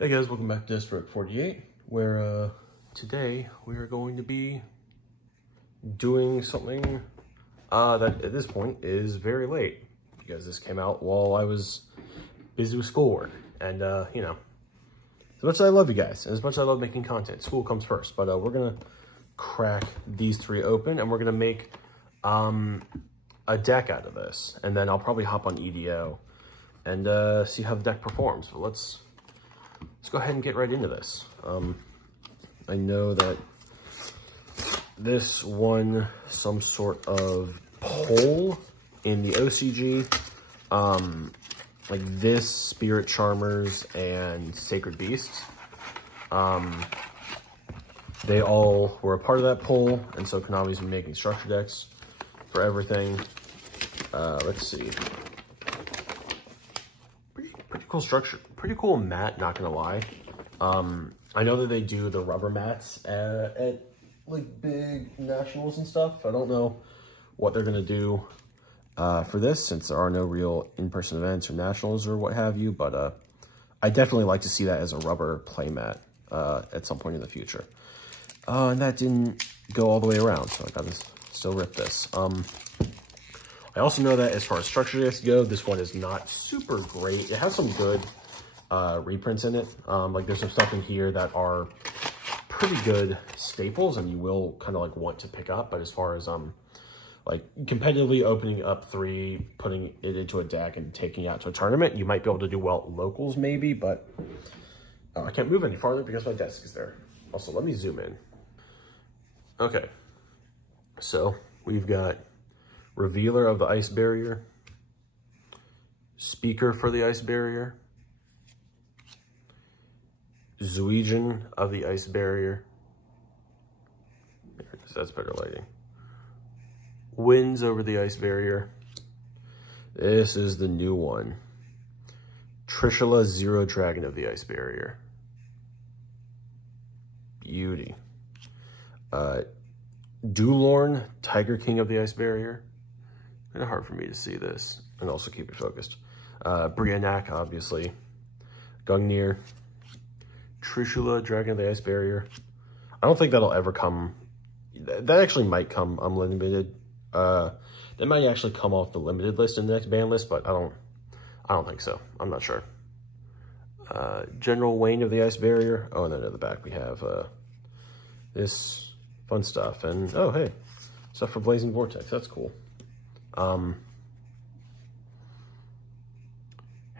Hey guys, welcome back to Desperate 48, where today we are going to be doing something that at this point is very late, because this came out while I was busy with schoolwork. And you know, as much as I love you guys, and as much as I love making content, school comes first. But we're gonna crack these three open, and we're gonna make a deck out of this, and then I'll probably hop on EDO and see how the deck performs. But let's go ahead and get right into this. I know that this won some sort of poll in the OCG. Like this, Spirit Charmers, and Sacred Beasts. They all were a part of that poll, and so Konami's been making structure decks for everything. Let's see. Pretty cool structure. Pretty cool mat, not gonna lie. I know that they do the rubber mats at like big nationals and stuff. I don't know what they're gonna do for this, since there are no real in-person events or nationals or what have you, but I definitely like to see that as a rubber play mat at some point in the future. And that didn't go all the way around, so I gotta still rip this. I also know that as far as structure decks go, this one is not super great. It has some good reprints in it. Like there's some stuff in here that are pretty good staples and you will kind of like want to pick up. But as far as like competitively opening up three, putting it into a deck and taking it out to a tournament, you might be able to do well at locals maybe, but I can't move any farther because my desk is there. Also, let me zoom in. Okay, so we've got Revealer of the Ice Barrier, Speaker for the Ice Barrier, Zuijin of the Ice Barrier, that's better lighting, Winds over the Ice Barrier. This is the new one, Trishula Zero Dragon of the Ice Barrier. Beauty. Dulorn, Tiger King of the Ice Barrier. Kind of hard for me to see this and also keep it focused. Briannak, obviously. Gungnir. Trishula, Dragon of the Ice Barrier. I don't think that'll ever come. That actually might come unlimited. That might actually come off the limited list in the next ban list, but I don't think so. I'm not sure. General Wayne of the Ice Barrier. Oh, and then at the back we have this fun stuff. And oh, hey, stuff for Blazing Vortex. That's cool.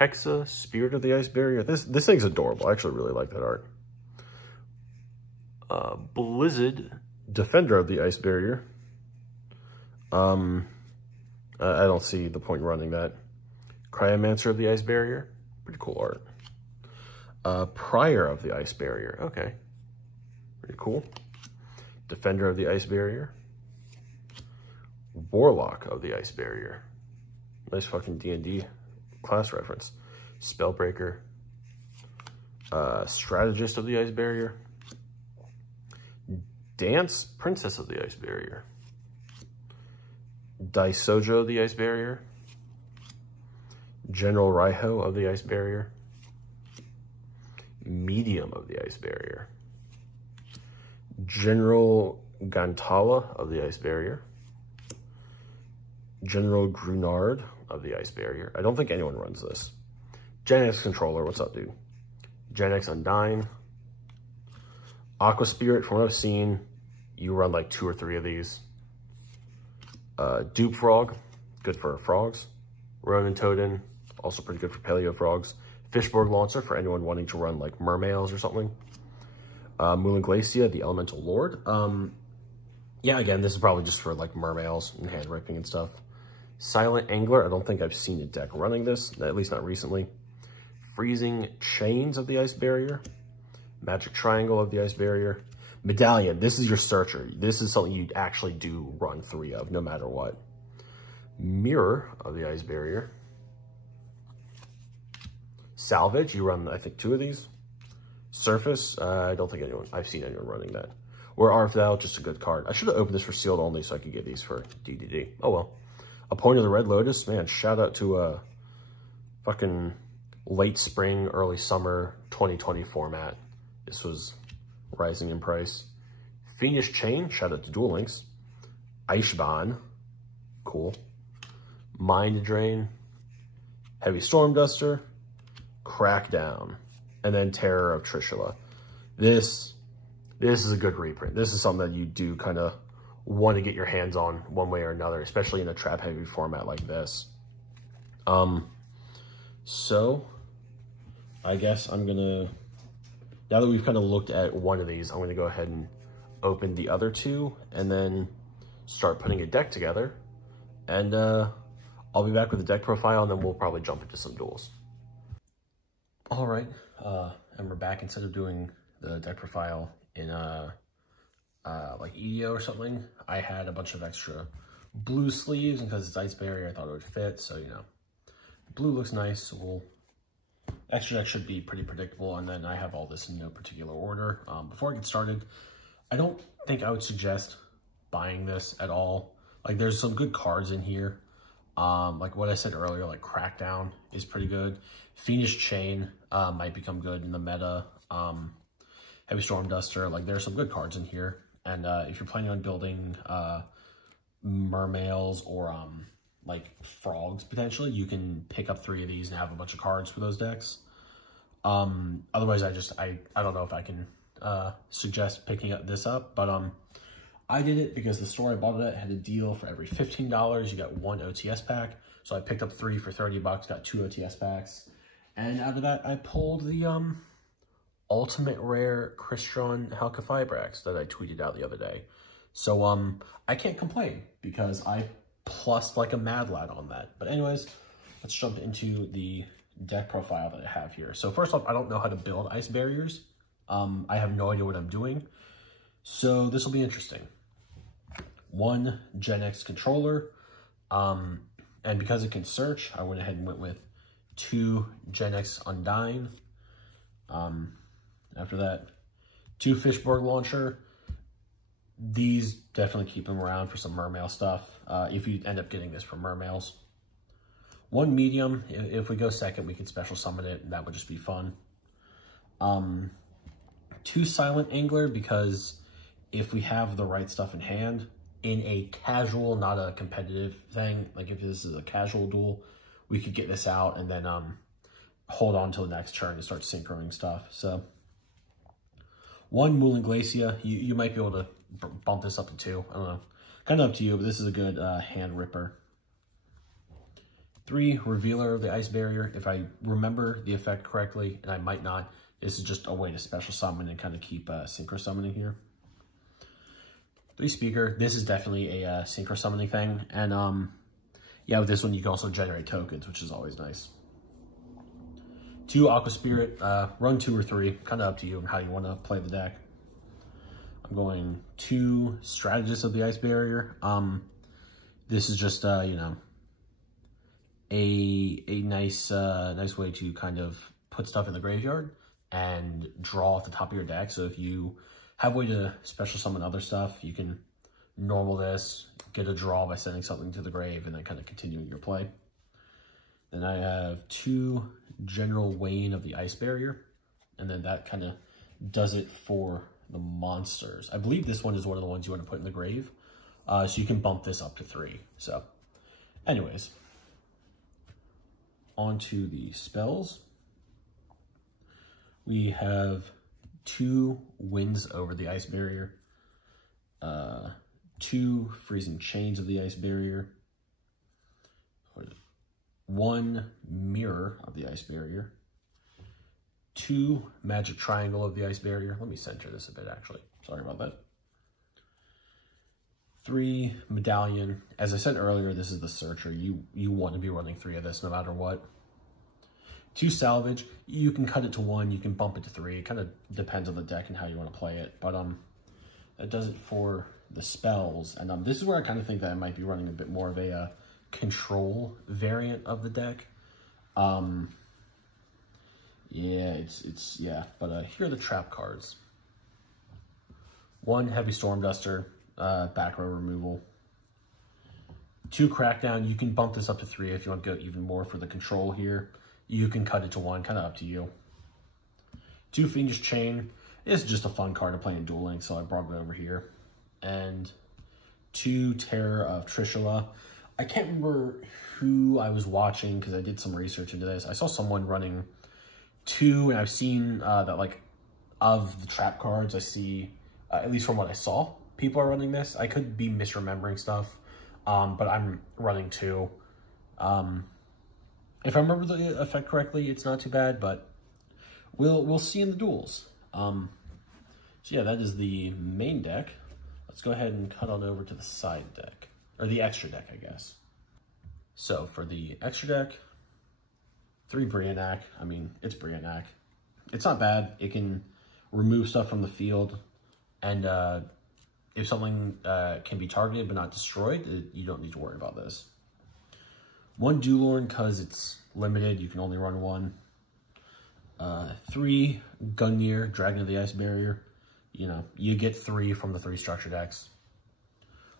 Hexa, Spirit of the Ice Barrier. This thing's adorable. I actually really like that art. Blizzard, Defender of the Ice Barrier. I don't see the point in running that. Cryomancer of the Ice Barrier. Pretty cool art. Prior of the Ice Barrier. Okay. Pretty cool. Defender of the Ice Barrier. Warlock of the Ice Barrier. Nice fucking D&D class reference. Spellbreaker. Strategist of the Ice Barrier. Dance Princess of the Ice Barrier. Daisojo of the Ice Barrier. General Raiho of the Ice Barrier. Medium of the Ice Barrier. General Gantala of the Ice Barrier. General Grunard of the Ice Barrier. I don't think anyone runs this. Gen X Controller, what's up, dude? Gen X Undyne. Aqua Spirit, from what I've seen, you run like 2 or 3 of these. Dupe Frog, good for frogs. Ronin Totem, also pretty good for paleo frogs. Fishborg Launcher for anyone wanting to run like mermails or something. Mulan Glacia, the Elemental Lord. Yeah, again, this is probably just for like mermails and hand ripping and stuff. Silent Angler, I don't think I've seen a deck running this, at least not recently. Freezing Chains of the Ice Barrier. Magic Triangle of the Ice Barrier. Medallion, this is your searcher. This is something you actually do run 3 of, no matter what. Mirror of the Ice Barrier. Salvage, you run, I think, 2 of these. Surface, I don't think I've seen anyone running that. Or Arthal, just a good card. I should have opened this for sealed only so I could get these for DDD. Oh well. A Point of the Red Lotus, man, shout out to fucking late spring, early summer 2020 format. This was rising in price. Fiendish Chain, shout out to Duel Links. Aishban, cool. Mind Drain, Heavy Storm Duster, Crackdown, and then Terror of Trishula. This is a good reprint. This is something that you do kind of want to get your hands on one way or another, especially in a trap heavy format like this. So I guess I'm gonna, now that we've kind of looked at one of these, I'm gonna go ahead and open the other two and then start putting a deck together. And I'll be back with the deck profile, and then we'll probably jump into some duels. All right, and we're back. Instead of doing the deck profile in like EDO or something, I had a bunch of extra blue sleeves, and because it's Ice Barrier, I thought it would fit. So, you know, blue looks nice. So extra deck should be pretty predictable. And then I have all this in no particular order. Before I get started, I don't think I would suggest buying this at all. Like, there's some good cards in here. Like what I said earlier, like Crackdown is pretty good. Fiendish Chain might become good in the meta. Heavy Storm Duster, like there's some good cards in here. And if you're planning on building mermails or like frogs potentially, you can pick up 3 of these and have a bunch of cards for those decks. Otherwise, I don't know if I can suggest picking this up, but I did it because the store I bought it at had a deal for every $15, you got 1 OTS pack. So I picked up 3 for 30 bucks, got 2 OTS packs. And out of that, I pulled the ultimate rare Crystron Halqifibrax that I tweeted out the other day. So I can't complain because I plussed like a mad lad on that. But anyways, let's jump into the deck profile that I have here. So first off, I don't know how to build ice barriers. I have no idea what I'm doing. So this will be interesting. 1 Gen X controller. And because it can search, I went ahead and went with 2 Gen X Undyne. After that, 2 Fishborg Launcher. These definitely keep them around for some mermail stuff, if you end up getting this from mermails. 1 medium. If we go second, we can special summon it, and that would just be fun. 2 Silent Angler, because if we have the right stuff in hand, in a casual, not a competitive thing, like if this is a casual duel, we could get this out and then hold on till the next turn and start synchroning stuff. So 1 Moulin Glacia, you might be able to bump this up to 2. I don't know. Kind of up to you, but this is a good hand ripper. 3 Revealer of the Ice Barrier. If I remember the effect correctly, and I might not, this is just a way to special summon and kind of keep synchro summoning here. 3 Speaker. This is definitely a synchro summoning thing. And yeah, with this one, you can also generate tokens, which is always nice. 2 Aqua Spirit. Run 2 or 3. Kind of up to you and how you want to play the deck. I'm going 2 Strategist of the Ice Barrier. This is just, you know, a nice nice way to kind of put stuff in the graveyard and draw off the top of your deck. So if you have a way to special summon other stuff, you can normal this, get a draw by sending something to the grave, and then kind of continuing your play. Then I have 2 General Wayne of the Ice Barrier, and then that kind of does it for the monsters. I believe this one is one of the ones you want to put in the grave, so you can bump this up to 3. So anyways, on to the spells. We have 2 Winds over the Ice Barrier, 2 Freezing Chains of the Ice Barrier, 1 Mirror of the Ice Barrier, 2 Magic Triangle of the Ice Barrier. Let me center this a bit, actually. Sorry about that. 3 Medallion. As I said earlier, this is the Searcher. You want to be running 3 of this no matter what. 2 Salvage. You can cut it to 1. You can bump it to 3. It kind of depends on the deck and how you want to play it. But that does it for the spells. And this is where I kind of think that I might be running a bit more of a control variant of the deck. Yeah, yeah. But here are the trap cards. 1 Heavy Storm Duster, back row removal. 2 Crackdown. You can bump this up to 3 if you want to go even more for the control here. You can cut it to 1, kind of up to you. 2 Fiendish Chain. It's just a fun card to play in Duel Links, so I brought it over here. And 2 Terror of Trishula. I can't remember who I was watching because I did some research into this. I saw someone running 2, and I've seen that, like, of the trap cards, I see, at least from what I saw, people are running this. I could be misremembering stuff, but I'm running 2. If I remember the effect correctly, it's not too bad, but we'll see in the duels. So yeah, that is the main deck. Let's go ahead and cut on over to the side deck, or the extra deck, I guess. So for the extra deck, 3 Brionac. I mean, it's Brionac. It's not bad. It can remove stuff from the field, and if something can be targeted but not destroyed, you don't need to worry about this. 1 Dulorn, because it's limited, you can only run 1. 3 Gungnir, Dragon of the Ice Barrier. You know, you get 3 from the 3 structure decks.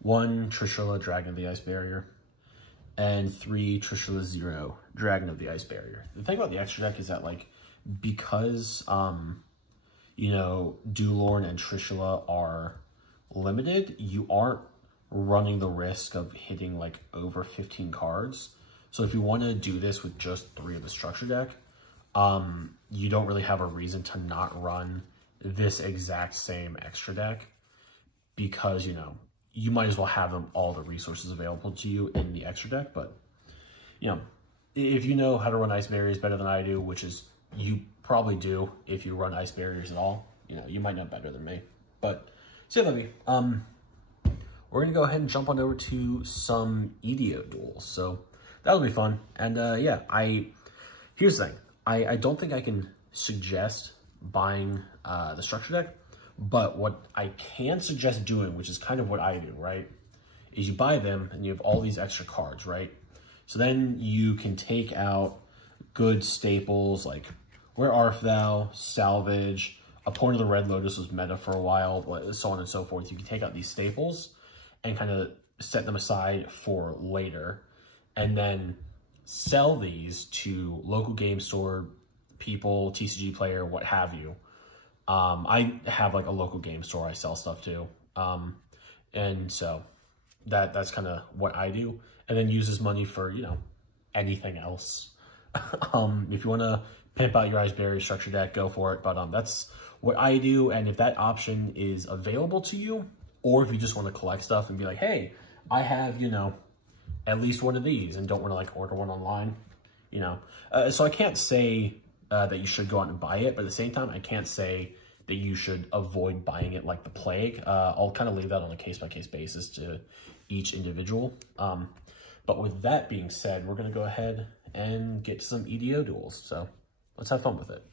1 Trishula, Dragon of the Ice Barrier. And 3 Trishula 0, Dragon of the Ice Barrier. The thing about the extra deck is that, like, because, you know, Dulorn and Trishula are limited, you aren't running the risk of hitting, like, over 15 cards. So if you want to do this with just 3 of the structure deck, you don't really have a reason to not run this exact same extra deck, because, you know, you might as well have them all the resources available to you in the extra deck. But, you know, if you know how to run Ice Barriers better than I do, which is you probably do if you run Ice Barriers at all, you know, you might know better than me. But so let me we're gonna go ahead and jump on over to some EDO duels, so that'll be fun. And yeah, here's the thing, I don't think I can suggest buying the structure deck, but what I can suggest doing, which is kind of what I do, right, is you buy them and you have all these extra cards, right? So then you can take out good staples like Where Art Thou, Salvage, Opponent of the Red Lotus was meta for a while, so on and so forth. You can take out these staples and kind of set them aside for later, and then sell these to local game store people, TCG player, what have you. I have like a local game store I sell stuff to, and so that's kind of what I do, and then use this money for, you know, anything else. If you want to pimp out your Ice Barrier structure deck, go for it, but that's what I do. And if that option is available to you, or if you just want to collect stuff and be like, hey, I have, you know, at least 1 of these and don't want to like order one online, you know. So I can't say that you should go out and buy it, but at the same time, I can't say that you should avoid buying it like the plague. I'll kind of leave that on a case-by-case basis to each individual. But with that being said, we're going to go ahead and get some EDO duels. So let's have fun with it.